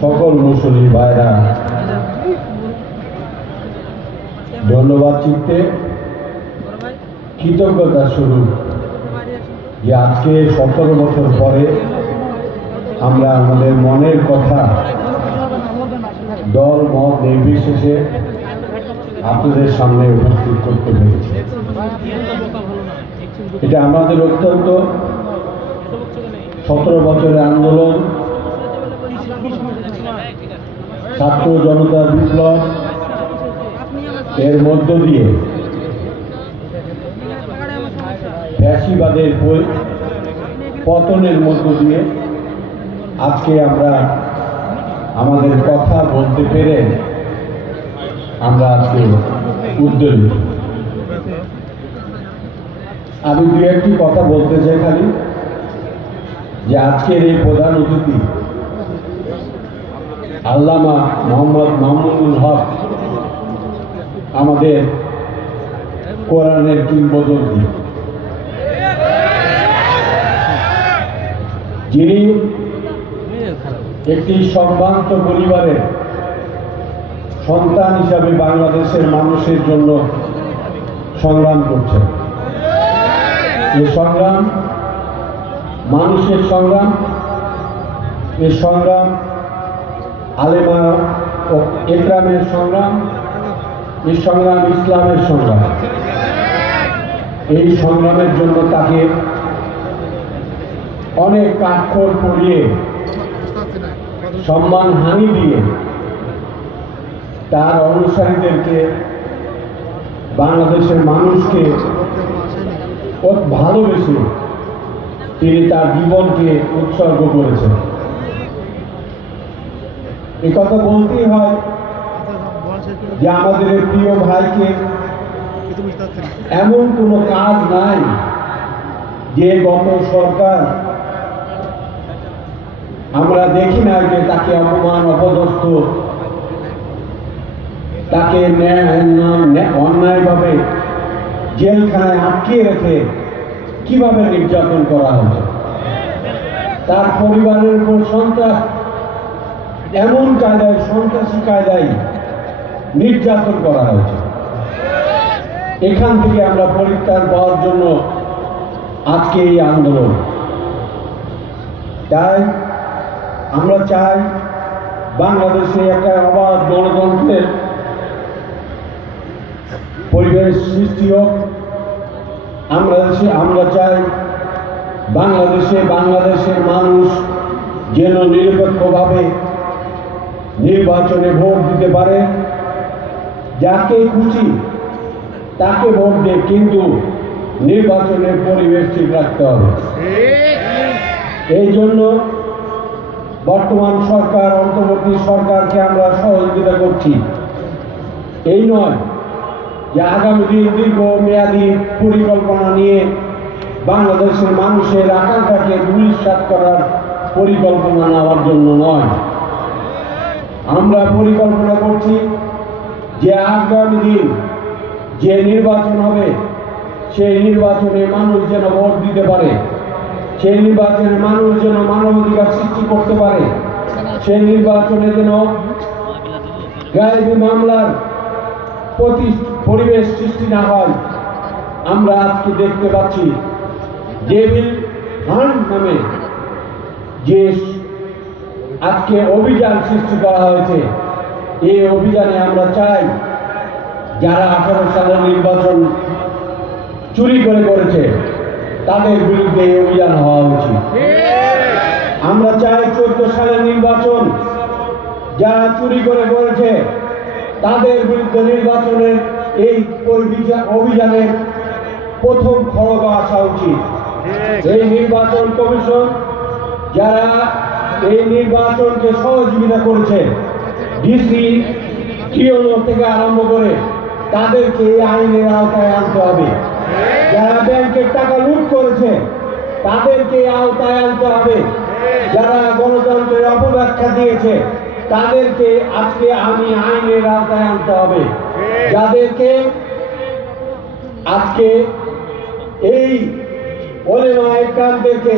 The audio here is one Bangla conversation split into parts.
সকল মুসলিম ভাইরা ধন্যবাদ চিত্তে কৃতজ্ঞতা স্বরূপ যে আজকে 17 বছর পরে আমরা আমাদের মনের কথা দল মত নির্বিশেষে আপনাদের সামনে উপস্থিত করতে পেরেছি। এটা আমাদের অত্যন্ত 17 বছরের আন্দোলন, ছাত্র জনতা বিপ্লব এর মধ্য দিয়ে ফ্যাসিবাদের পতনের মধ্য দিয়ে আজকে আমরা আমাদের কথা বলতে পেরে আমরা আজকে উদ্যোগী। আমি দু একটি কথা বলতে চাই খালি, যে আজকের এই প্রধান অতিথি আল্লামা মোহাম্মদ মামুনুল হক আমাদের কোরআনের কিংবদন্তি, যিনি একটি সম্ভ্রান্ত পরিবারের সন্তান হিসাবে বাংলাদেশের মানুষের জন্য সংগ্রাম করছেন। এই সংগ্রাম মানুষের সংগ্রাম, এই সংগ্রাম আলেমা ও একরামের সংগ্রাম, এই সংগ্রাম ইসলামের সংগ্রাম। এই সংগ্রামের জন্য তাকে অনেক কাঠখড় পড়িয়ে সম্মানহানি দিয়ে তার অনুসারীদেরকে, বাংলাদেশের মানুষকে ভালোবেসে তিনি তার জীবনকে উৎসর্গ করেছেন। এই কথা বলতেই হয় যে আমাদের প্রিয় ভাইকে এমন কোনো কাজ নাই যে গত সরকার আমরা দেখি না যে তাকে অপমান অপদস্থ, তাকে অন্যায়ভাবে জেলখানায় আটকিয়ে রেখে কিভাবে নির্যাতন করা হয়েছে। তার পরিবারের উপর সন্ত্রাস, এমন কায়দায় সন্ত্রাসী কায়দায় নির্যাতন করা হয়েছে। এখান থেকে আমরা পরিত্রাণ পাওয়ার জন্য আজকে এই আন্দোলন। তাই আমরা চাই বাংলাদেশে একটা অবাধ গণতন্ত্রের পরিবেশ সৃষ্টি হোক। আমরা চাই বাংলাদেশের মানুষ যেন নিরপেক্ষভাবে নির্বাচনে ভোট দিতে পারে, যাকে খুশি তাকে ভোট দেয়, কিন্তু নির্বাচনের পরিবেশ ঠিক রাখতে হবে। এই জন্য বর্তমান সরকার, অন্তর্বর্তী সরকারকে আমরা সহযোগিতা করছি। এই নয় যে আগামী দিন দীর্ঘমেয়াদী পরিকল্পনা নিয়ে বাংলাদেশের মানুষের আকাঙ্ক্ষাকে ধূলিসাৎ করার পরিকল্পনা নেওয়ার জন্য নয়। আমরা পরিকল্পনা করছি যে আগামী দিন যে নির্বাচন হবে, সেই নির্বাচনে মানুষ যেন ভোট দিতে পারে, সেই নির্বাচনে মানুষ যেন মানবাধিকার সৃষ্টি করতে পারে, সেই নির্বাচনে যেন গায়েবী মামলার পরিবেশ সৃষ্টি না হয়। আমরা আজকে দেখতে পাচ্ছি ডেভিল হান্ট নামে যে আজকে অভিযান সৃষ্টি করা হয়েছে। এই অভিযানে আমরা চাই যারা 18 সালের নির্বাচন চুরি করেছে তাদের বিরুদ্ধে এই অভিযান হওয়া উচিত। আমরা চাই 14 সালের নির্বাচন যারা চুরি করেছে তাদের বিরুদ্ধে নির্বাচনের এই অভিযানের প্রথম খড়গ আসা উচিত। এই নির্বাচন কমিশন যারা এই নির্বাচনকে সহযোগিতা করেছে, ডিসি টিওনো থেকে আরম্ভ করে, তাদেরকে এই আইনের আওতায় আনতে হবে। যারা ব্যাংকের টাকা লুট করেছে তাদেরকে আওতায় আনতে হবে। যারা গণতন্ত্রের অপব্যাখ্যা দিয়েছে তাদেরকে আজকে আইনের আওতায় আনতে হবে। যাদেরকে আজকে এই ওলেমা একরামদেরকে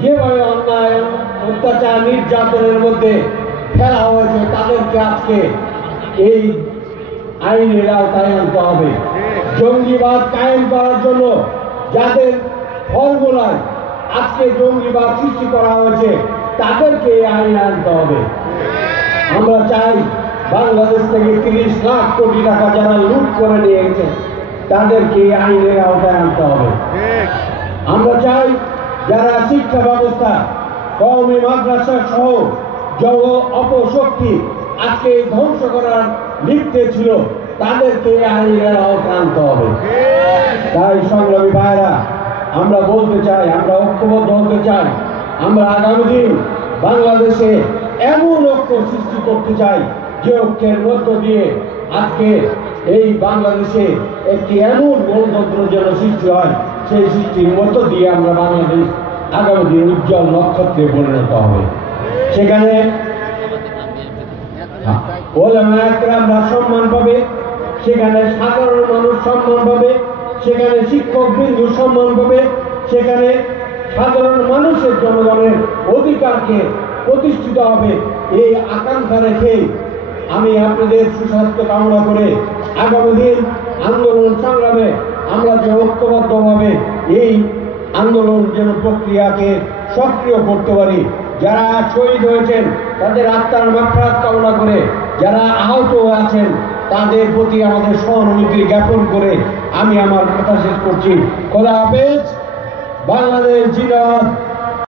যেভাবে অত্যাচার নির্যাতনের মধ্যে ফেলা হয়েছে তাদেরকে আজকে এই আইনের আওতায় আনতে হবে। জঙ্গিবাদ কায়েম করার জন্য যাদের ফর্মুলায় আজকে জঙ্গিবাদ সৃষ্টি করা হয়েছে তাদেরকে এই আইন আনতে হবে। আমরা চাই বাংলাদেশ থেকে 30 লাখ কোটি টাকা যারা লুট করে নিয়ে গেছে তাদেরকে এই আইনের আওতায় আনতে হবে। আমরা চাই যারা শিক্ষা ব্যবস্থা কওমি মাদ্রাসা সহ জগ অপশক্তি আজকে ধ্বংস করার লিপ্তে ছিল তাদেরকে আইনের আওতায় আনতে হবে। তাই সংগ্রামী ভাইরা আমরা বলতে চাই, আমরা ঐক্যবদ্ধ হতে চাই। আমরা আগামী দিন বাংলাদেশে এমন ঐক্য সৃষ্টি করতে চাই যে ঐক্যের মধ্য দিয়ে আজকে এই বাংলাদেশে একটি এমন গণতন্ত্র যেন সৃষ্টি হয়, সেই সৃষ্টির মধ্য দিয়ে আমরা বাংলাদেশ আগামী দিন উজ্জ্বল নক্ষত্রে পরিণত হবে। সেখানে ওলামা একরামরা সম্মান পাবে, সেখানে সাধারণ মানুষ সম্মান পাবে, সেখানে শিক্ষক বিন্দু সম্মান পাবে, সেখানে সাধারণ মানুষের জনগণের অধিকারকে প্রতিষ্ঠিত হবে। এই আকাঙ্ক্ষা রেখে আমি আপনাদের সুস্বাস্থ্য কামনা করে আগামী দিন আন্দোলন সংগ্রামে আমরা যে ঐক্যবদ্ধভাবে এই আন্দোলন যেন প্রক্রিয়াকে সক্রিয় করতে পারি। যারা শহীদ হয়েছেন তাদের আত্মার মাগফিরাত কামনা করে, যারা আহত আছেন তাদের প্রতি আমাদের সহানুভূতি জ্ঞাপন করে আমি আমার কথা শেষ করছি। খোদা হাফেজ। বাংলাদেশ জিন্দাবাদ।